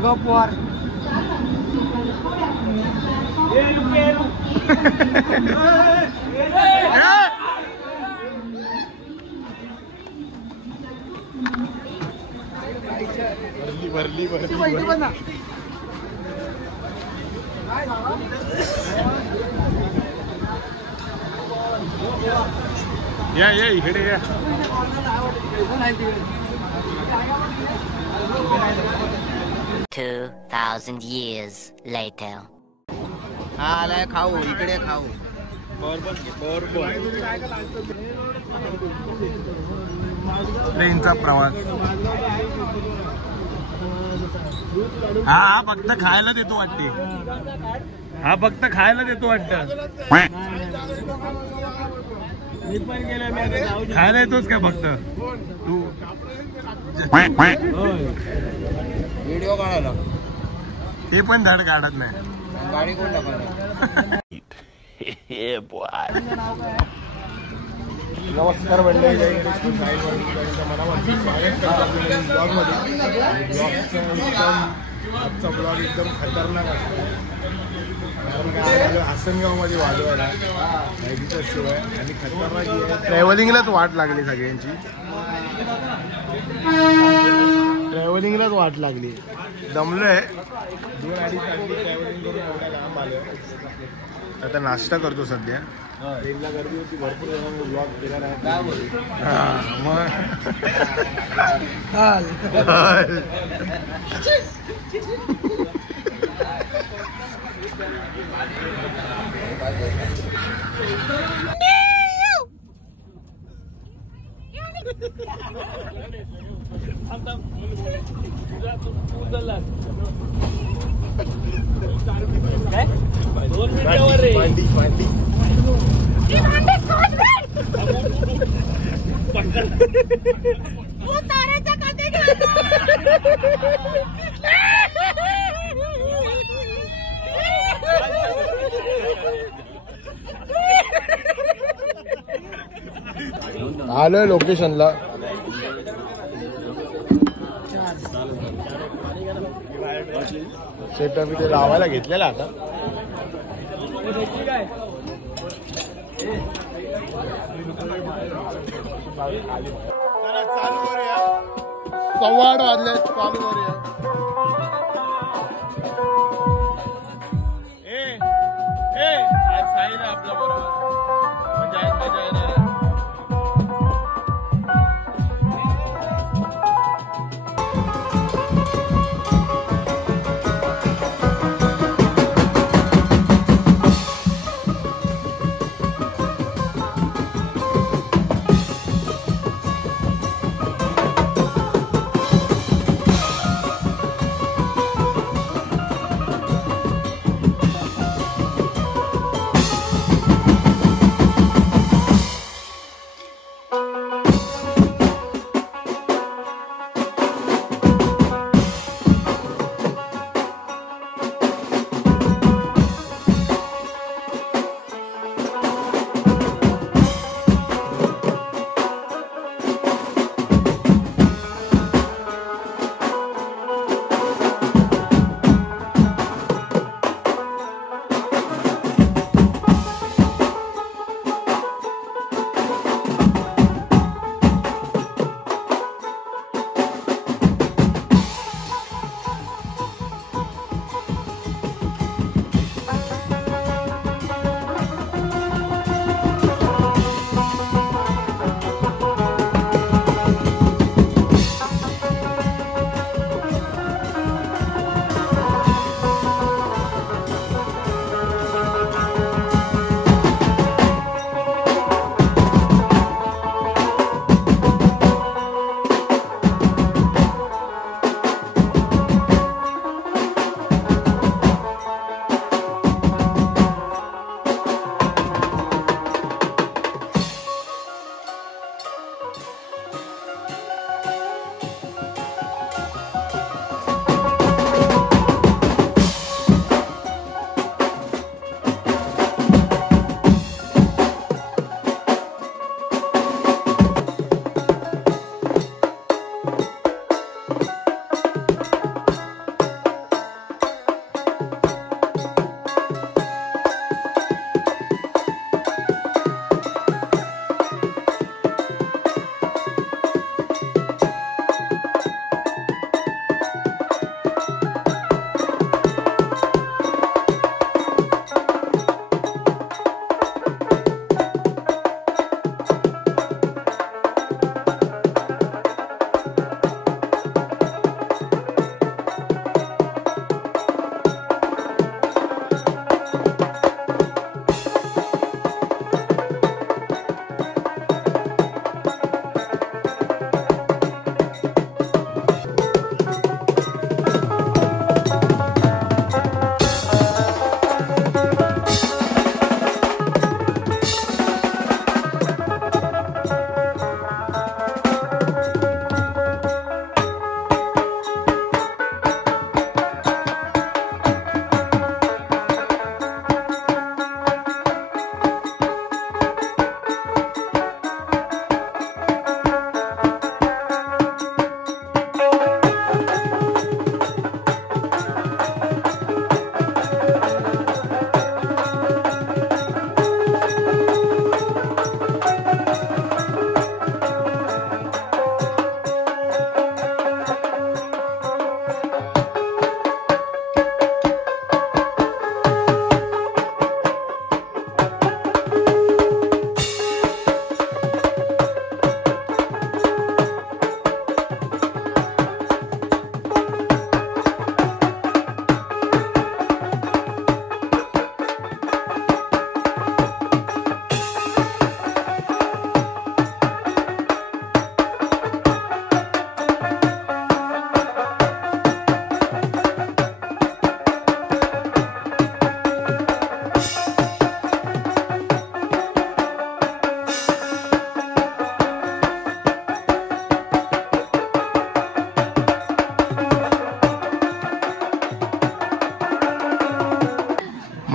Agopor. भरली या इकडे या. 2000 years later. आलाय खाऊ इकडे खाऊ. ट्रेनचा प्रवास. हा फक्त खायला देतो वाटते. हा फक्त खायला देतो वाटतं. खायला येतोच काय फक्त तू? व्हिडिओ काढायला ते पण धड काढत नाही. गाडी कोण नमस्कार मंडळी, जय गणेश. मनापासून स्वागत करतो ब्लॉगमध्ये. आजचा ब्लॉग एकदम खतरनाक असतो. हसनगावमध्ये वाजवायला मॅगीचा शो आहे आणि खतरनाक ट्रॅव्हलिंगलाच वाट लागली सगळ्यांची. ट्रॅव्हलिंगलाच वाट लागली. दमलोय. 2-2.5 तास ट्रॅव्हलिंग करून एवढ्या लांब आलोय. आता नाश्ता करतो सध्या. ट्रेनला गर्दी होती भरपूर. जणांनी ब्लॉग केला नाही. मग आलोय लोकेशनला. सेटअप इथे लावायला घेतलेला आता. चालू करूया. 8:15 वाजले. चालू करूया. आज साहिल आहे आपल्या बरोबर. मजा येणार.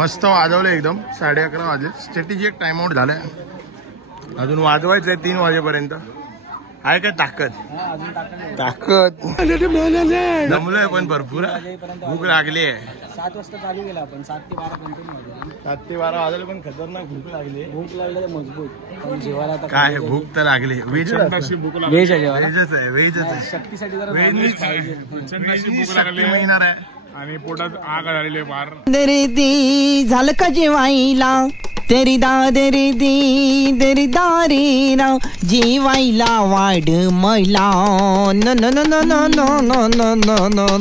मस्त वाजवलं एकदम. 11:30 वाजले. स्ट्रॅटेजी एक टाइम आउट झालाय. अजून वाजवायचंय 3 वाजेपर्यंत. आहे काय ताकद? जमलोय पण भरपूर भूक लागली आहे. 7 वाजता चालू केला आपण. 7 ते 12 कंटिन्यू 7 ते 12 वाजले पण खतरनाक भूक लागली. भूक लागली तर मजबूत. पण जेवायला आता काय भूक तर लागली. व्हेज व्हेज आहे जेवायला. व्हेजच आहे. शक्तीसाठी जरा व्हेज मिळणार आहे. आणि पोटात आग आलेली आहे फार. दर्दी झालं का जेवायला तेरी दारी राव जेवायला वाढ मैला न न न न न न न न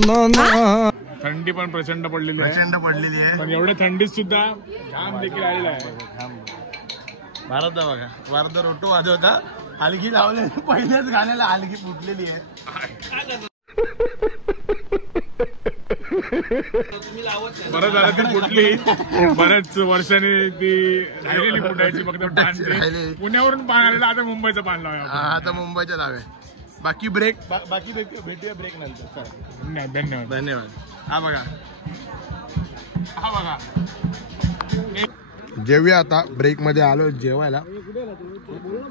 न न. थंडी पण प्रचंड पडलेली आहे. प्रचंड पडलेली आहे. पण एवढ्या थंडीत सुद्धा घाम देखील आलेला आहे. भारत बघा भारत रोटो वाजवता. हलकी लावले. पहिल्याच गाण्याला हलकी फुटलेली आहे. बरं झालं ती फुटली. बऱ्याच वर्षांनी ती राहिलेली फुटायची. फक्त पुण्यावरून पान आलेलं. आता मुंबईचं पान लावूया. आता मुंबईच्या लावे. बाकी ब्रेक बाकी भेटूया ब्रेक नंतर. धन्यवाद. धन्यवाद. हा बघा हा बघा. जेवूया आता. ब्रेक मध्ये आलो जेवायला.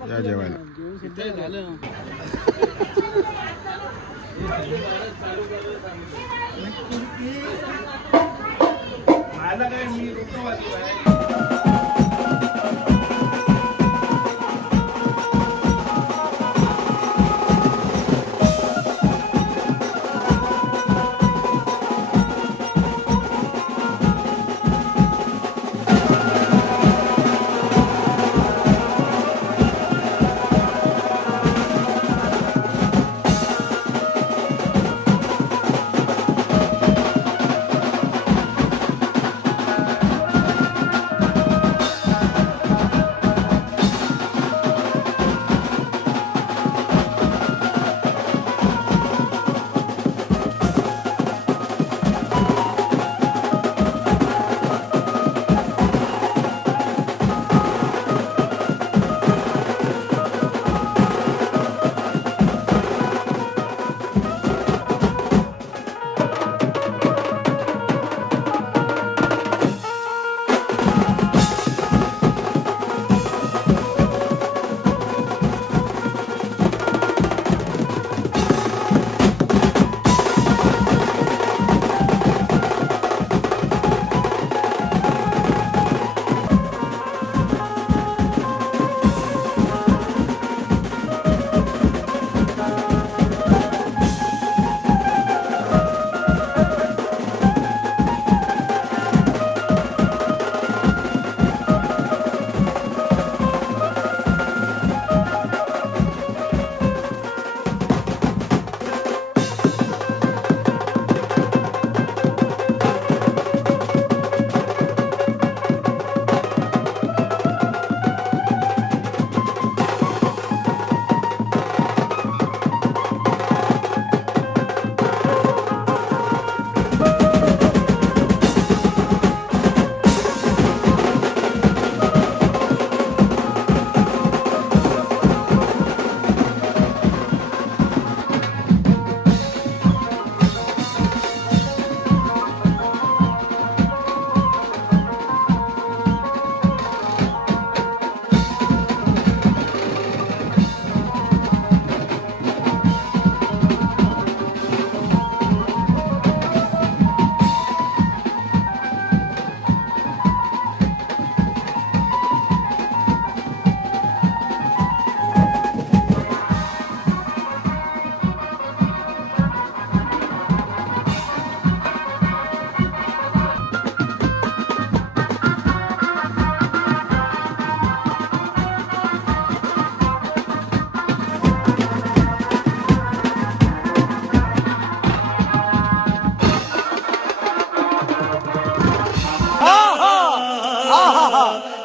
या जेवायला.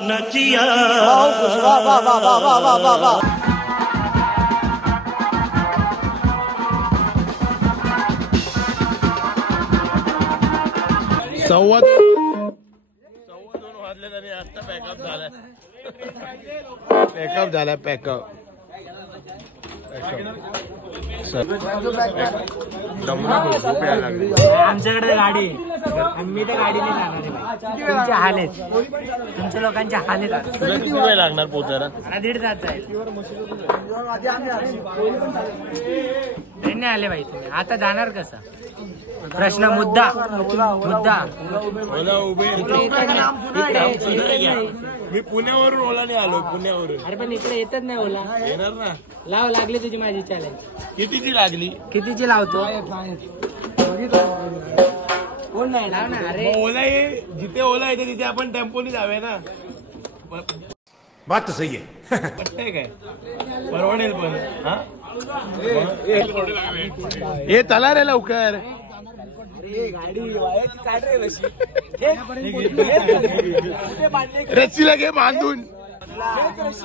नचिया सव्वा 2 वाजले आणि आता पॅकअप झालाय. पॅकअप झालाय. पॅकअप आमच्याकडे गाडी मी तर गाडीने जाणार आहे. तुमचे हाल आहेत, तुमच्या लोकांचे हाल आहेत. तुला किती वेळ लागणार पोहोचायला? 1.5 तास आहे. ट्रेनने आले बाई तुम्ही, आता जाणार कसं? प्रश्न मुद्दा ओला उबेर. मी पुण्यावरून ओलाने आलो, पुण्यावरून. अरे पण इकडे येतच नाही ओला. येणार ना. लाव, लागली तुझी माझी चॅलेंज. कितीची लागली? कितीची लावतो? कोण नाही लाव ना. अरे ओला ये, जिथे ओला येते तिथे आपण टेम्पोनी जाऊया ना. बात तो सही है. पटतंय काय? परवडेल पण. हा हे चला रे लवकर. रस्सीला घे बांधून.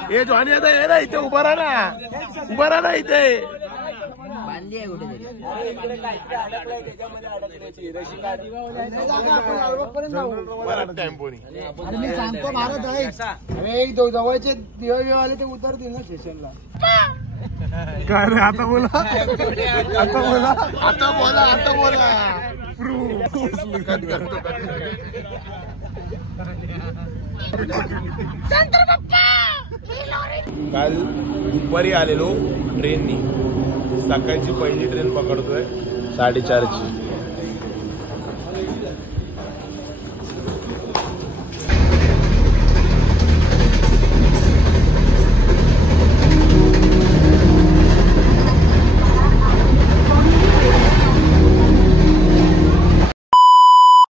हे जॉनी आता ये ना इथे उभा राहा ना इथे. बांधली आहे कुठेतरी. टेम्पोनी मी सांगतो भारत आहे. अरे जवळचे दिवे आले ते उतरतील ना स्टेशनला. काय रे आता बोला. काल दुपारी आलेलो ट्रेननी. सकाळची पहिली ट्रेन पकडतोय 4:30ची.